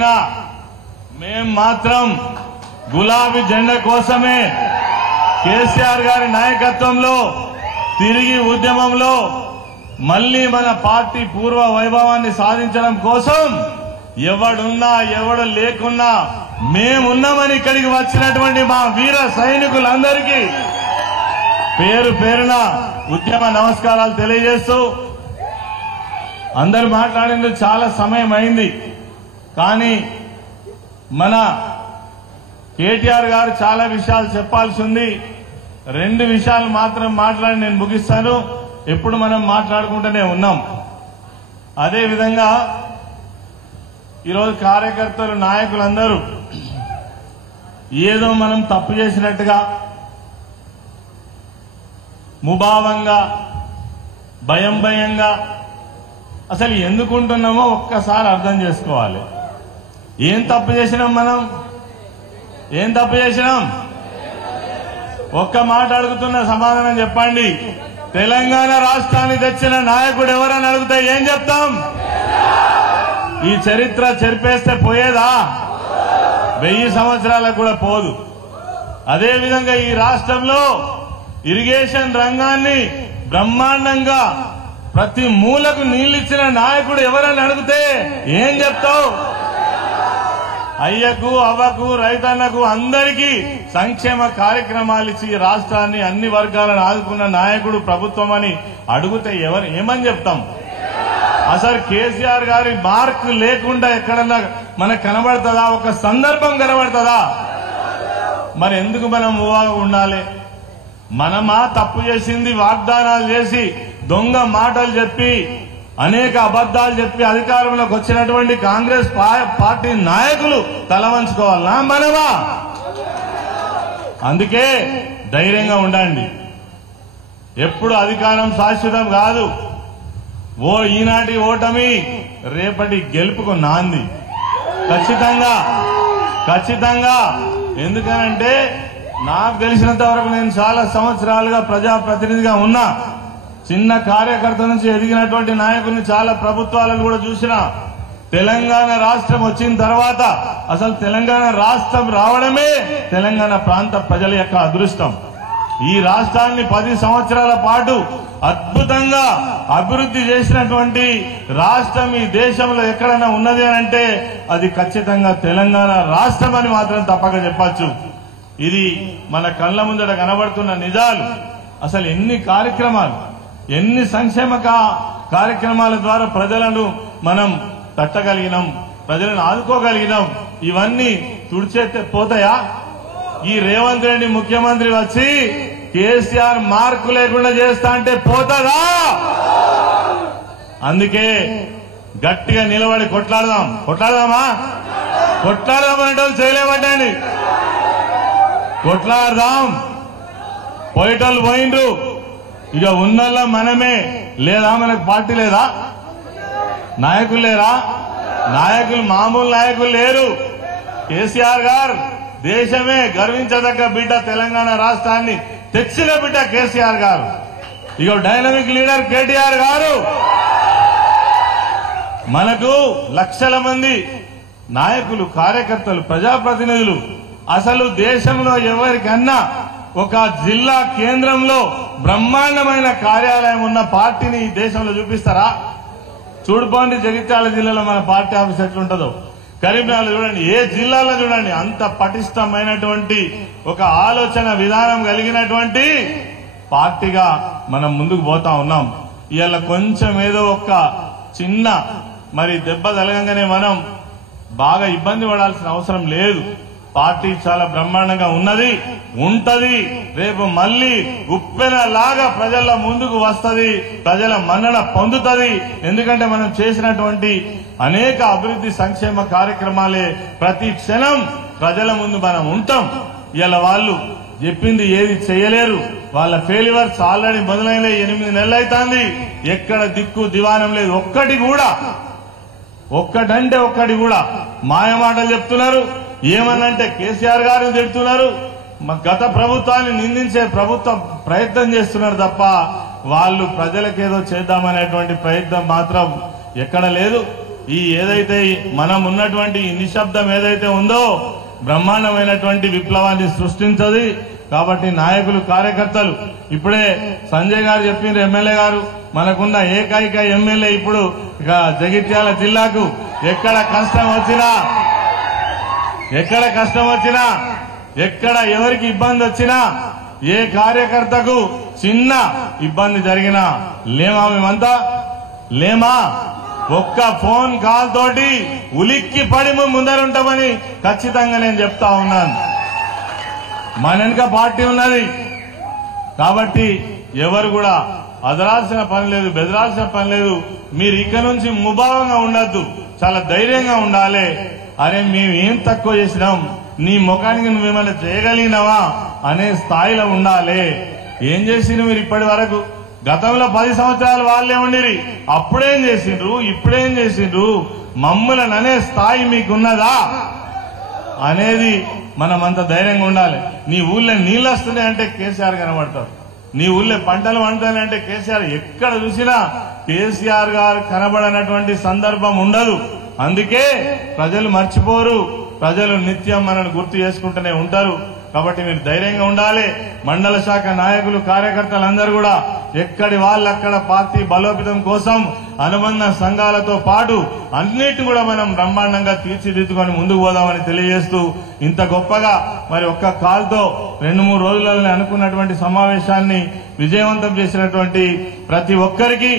జరిగినా మేం మాత్రం గులాబీ జెండా కోసమే కేసీఆర్ గారి నాయకత్వంలో తిరిగి ఉద్యమంలో మళ్లీ మన పార్టీ పూర్వ వైభవాన్ని సాధించడం కోసం ఎవడున్నా ఎవడు లేకున్నా మేమున్నామని ఇక్కడికి వచ్చినటువంటి మా వీర సైనికులందరికీ పేరు పేరున ఉద్యమ నమస్కారాలు తెలియజేస్తూ అందరు మాట్లాడేందుకు చాలా సమయం అయింది. కానీ మన కేటీఆర్ గారు చాలా విషయాలు చెప్పాల్సి ఉంది. 2 విషయాలు మాత్రం మాట్లాడి నేను ముగిస్తాను. ఎప్పుడు మనం మాట్లాడుకుంటూనే ఉన్నాం. అదేవిధంగా ఈరోజు కార్యకర్తలు నాయకులందరూ ఏదో మనం తప్పు చేసినట్టుగా ముభావంగా భయంగా అసలు ఎందుకుంటున్నామో ఒక్కసారి అర్థం చేసుకోవాలి. ఏం తప్పు చేసినాం? ఏం తప్పు చేసినాం? ఒక్క మాట అడుగుతున్న సమాధానం చెప్పండి. తెలంగాణ రాష్ట్రాన్ని తెచ్చిన నాయకుడు ఎవరని అడిగితే ఏం చెప్తాం? ఈ చరిత్ర చెరిపేస్తే పోయేదా? 1000 సంవత్సరాలకు కూడా పోదు. అదేవిధంగా ఈ రాష్ట్రంలో ఇరిగేషన్ రంగాన్ని బ్రహ్మాండంగా ప్రతి మూలకు నీళ్లిచ్చిన నాయకుడు ఎవరని అడిగితే ఏం చెప్తావు? అయ్యకు అవ్వకు రైతన్నకు అందరికీ సంక్షేమ కార్యక్రమాలు ఇచ్చి రాష్ట్రాన్ని అన్ని వర్గాలను ఆదుకున్న నాయకుడు ప్రభుత్వం అని అడిగితే ఏమని చెప్తాం? అసలు కేసీఆర్ గారి మార్క్ లేకుండా ఎక్కడన్నా మనకు కనబడుతుందా? ఒక సందర్భం కనబడుతుందా? మరి ఎందుకు మనం ఊహగా ఉండాలి? మనమా తప్పు చేసింది? వాగ్దానాలు చేసి దొంగ మాటలు చెప్పి అనేక అబద్దాలు చెప్పి అధికారంలోకి వచ్చినటువంటి కాంగ్రెస్ పార్టీ నాయకులు తల వంచుకోవాలా మనమా? అందుకే ధైర్యంగా ఉండండి. ఎప్పుడు అధికారం శాశ్వతం కాదు. ఈనాటి ఓటమి రేపటి గెలుపుకు నాంది. ఖచ్చితంగా. ఎందుకనంటే నాకు తెలిసినంత వరకు నేను చాలా సంవత్సరాలుగా ప్రజాప్రతినిధిగా ఉన్నా. చిన్న కార్యకర్త నుంచి ఎదిగినటువంటి నాయకుల్ని చాలా ప్రభుత్వాలను కూడా చూసిన. తెలంగాణ రాష్ట్రం వచ్చిన తర్వాత అసలు తెలంగాణ రాష్ట్రం రావడమే తెలంగాణ ప్రాంత ప్రజల యొక్క అదృష్టం. ఈ రాష్ట్రాన్ని 10 సంవత్సరాల పాటు అద్భుతంగా అభివృద్ధి చేసినటువంటి రాష్ట్రం ఈ దేశంలో ఎక్కడైనా ఉన్నది అంటే అది ఖచ్చితంగా తెలంగాణ రాష్ట్రం అని మాత్రం తప్పక చెప్పచ్చు. ఇది మన కళ్ల ముందట కనబడుతున్న నిజాలు. అసలు ఎన్ని కార్యక్రమాలు, ఎన్ని సంక్షేమ కార్యక్రమాల ద్వారా ప్రజలను మనం తట్టగలిగినాం, ప్రజలను ఆదుకోగలిగినాం. ఇవన్నీ తుడిచేస్తే పోతాయా? ఈ రేవంత్ రెడ్డి ముఖ్యమంత్రి వచ్చి కేసీఆర్ మార్కు లేకుండా చేస్తా అంటే పోతుందా? అందుకే గట్టిగా నిలబడి కొట్లాడదామా? కొట్లాడదామంటే చేయలేమంటండి. కొట్లాడదాం. పోయేటోళ్ళు పోయిండ్రు. ఇక ఉన్నోళ్ళ మనమే. లేదా మనకు పార్టీ లేదా? నాయకులు లేరా? నాయకులు మామూలు నాయకులు లేరు. కేసీఆర్ గారు దేశమే గర్వించదగ్గ బిడ్డ. తెలంగాణ రాష్ట్రాన్ని తెచ్చిన బిడ్డ కేసీఆర్ గారు. ఇక డైనమిక్ లీడర్ కేటీఆర్ గారు. మనకు లక్షల మంది నాయకులు, కార్యకర్తలు, ప్రజాప్రతినిధులు. అసలు దేశంలో ఎవరికన్నా ఒక జిల్లా కేంద్రంలో బ్రహ్మాండమైన కార్యాలయం ఉన్న పార్టీని ఈ దేశంలో చూపిస్తారా? చూడుకోండి, జగిత్యాల జిల్లాలో మన పార్టీ ఆఫీస్ ఎట్లుంటుందో. కరీంనగర్ చూడండి, ఏ జిల్లాలో చూడండి, అంత పటిష్టమైనటువంటి ఒక ఆలోచన విధానం కలిగినటువంటి పార్టీగా మనం ముందుకు పోతా ఉన్నాం. ఇవాళ కొంచెం ఏదో ఒక చిన్న దెబ్బ తగలంగానే మనం బాగా ఇబ్బంది పడాల్సిన అవసరం లేదు. పార్టీ చాలా బ్రహ్మాండంగా ఉన్నది, ఉంటది. రేపు మళ్లీ ఉప్పెనలాగా ప్రజల ముందుకు వస్తది, ప్రజల మన్నన పొందుతది. ఎందుకంటే మనం చేసినటువంటి అనేక అభివృద్ధి సంక్షేమ కార్యక్రమాలే ప్రతి క్షణం ప్రజల ముందు మనం ఉంటాం. ఇలా వాళ్ళు చెప్పింది ఏది చేయలేరు. వాళ్ళ ఫెయిల్యూర్స్ ఆల్రెడీ మొదలైన 8 నెలలు అవుతుంది. ఎక్కడ దిక్కు దివానం లేదు. ఒక్కటంటే ఒక్కటి కూడా మాయమాటలు చెప్తున్నారు. ఏమనంటే కేసీఆర్ గారిని తిడుతున్నారు. గత ప్రభుత్వాన్ని నిందించే ప్రభుత్వం ప్రయత్నం చేస్తున్నారు తప్ప వాళ్ళు ప్రజలకేదో చేద్దామనేటువంటి ప్రయత్నం మాత్రం ఎక్కడ లేదు. ఈ ఏదైతే మనం ఉన్నటువంటి ఈ నిశ్శబ్దం ఏదైతే ఉందో బ్రహ్మాండమైనటువంటి విప్లవాన్ని సృష్టించది. కాబట్టి నాయకులు కార్యకర్తలు ఇప్పుడే సంజయ్ గారు చెప్పిన ఎమ్మెల్యే గారు మనకున్న ఏకైక ఎమ్మెల్యే ఇప్పుడు ఇక జగిత్యాల జిల్లాకు ఎక్కడ కష్టం వచ్చినా ఎక్కడ ఎవరికి ఇబ్బంది వచ్చినా ఏ కార్యకర్తకు చిన్న ఇబ్బంది జరిగినా మేమంతా లేమా ఒక్క ఫోన్ కాల్ తోటి ఉలిక్కి పడి ముందరుంటామని ఖచ్చితంగా నేను చెప్తా ఉన్నాను. మన వెనుక పార్టీ ఉన్నది కాబట్టి ఎవరు కూడా అదరాల్సిన పని లేదు, బెదరాల్సిన పని లేదు. మీరు ఇక నుంచి ముభావంగా ఉండద్దు, చాలా ధైర్యంగా ఉండాలి. అరే మేము ఏం తక్కువ చేసినాం, నీ ముఖానికి నువ్వేమైనా చేయగలిగినావా అనే స్థాయిలో ఉండాలి. ఏం చేసిండ్రు మీరు ఇప్పటి వరకు? గతంలో 10 సంవత్సరాలు వాళ్ళే ఉండిరి, అప్పుడేం చేసిండ్రు, ఇప్పుడేం చేసిండ్రు, మమ్మల్ని అనే స్థాయి మీకున్నదా అనేది మనమంత ధైర్యంగా ఉండాలి. నీ ఊళ్ళో నీళ్ళు వస్తున్నాయంటే కేసీఆర్ కనబడతారు, నీ ఊళ్ళో పంటలు పండుతాయంటే కేసీఆర్. ఎక్కడ చూసినా కేసీఆర్ గారు కనబడనటువంటి సందర్భం ఉండదు. అందుకే ప్రజలు మర్చిపోరు, ప్రజలు నిత్యం మనల్ని గుర్తు చేసుకుంటూనే ఉంటారు. కాబట్టి మీరు ధైర్యంగా ఉండాలి. మండల శాఖ నాయకులు కార్యకర్తలందరూ కూడా ఎక్కడి వాళ్ళక్కడ పార్టీ బలోపేతం కోసం అనుబంధ సంఘాలతో పాటు అన్నిటిని కూడా మనం బ్రహ్మాండంగా తీర్చిదిద్దుకొని ముందుకు పోదామని తెలియజేస్తూ ఇంత గొప్పగా మరి ఒక్క కాల్తో 2-3 రోజులలో అనుకున్నటువంటి సమావేశాన్ని విజయవంతం చేసినటువంటి ప్రతి ఒక్కరికి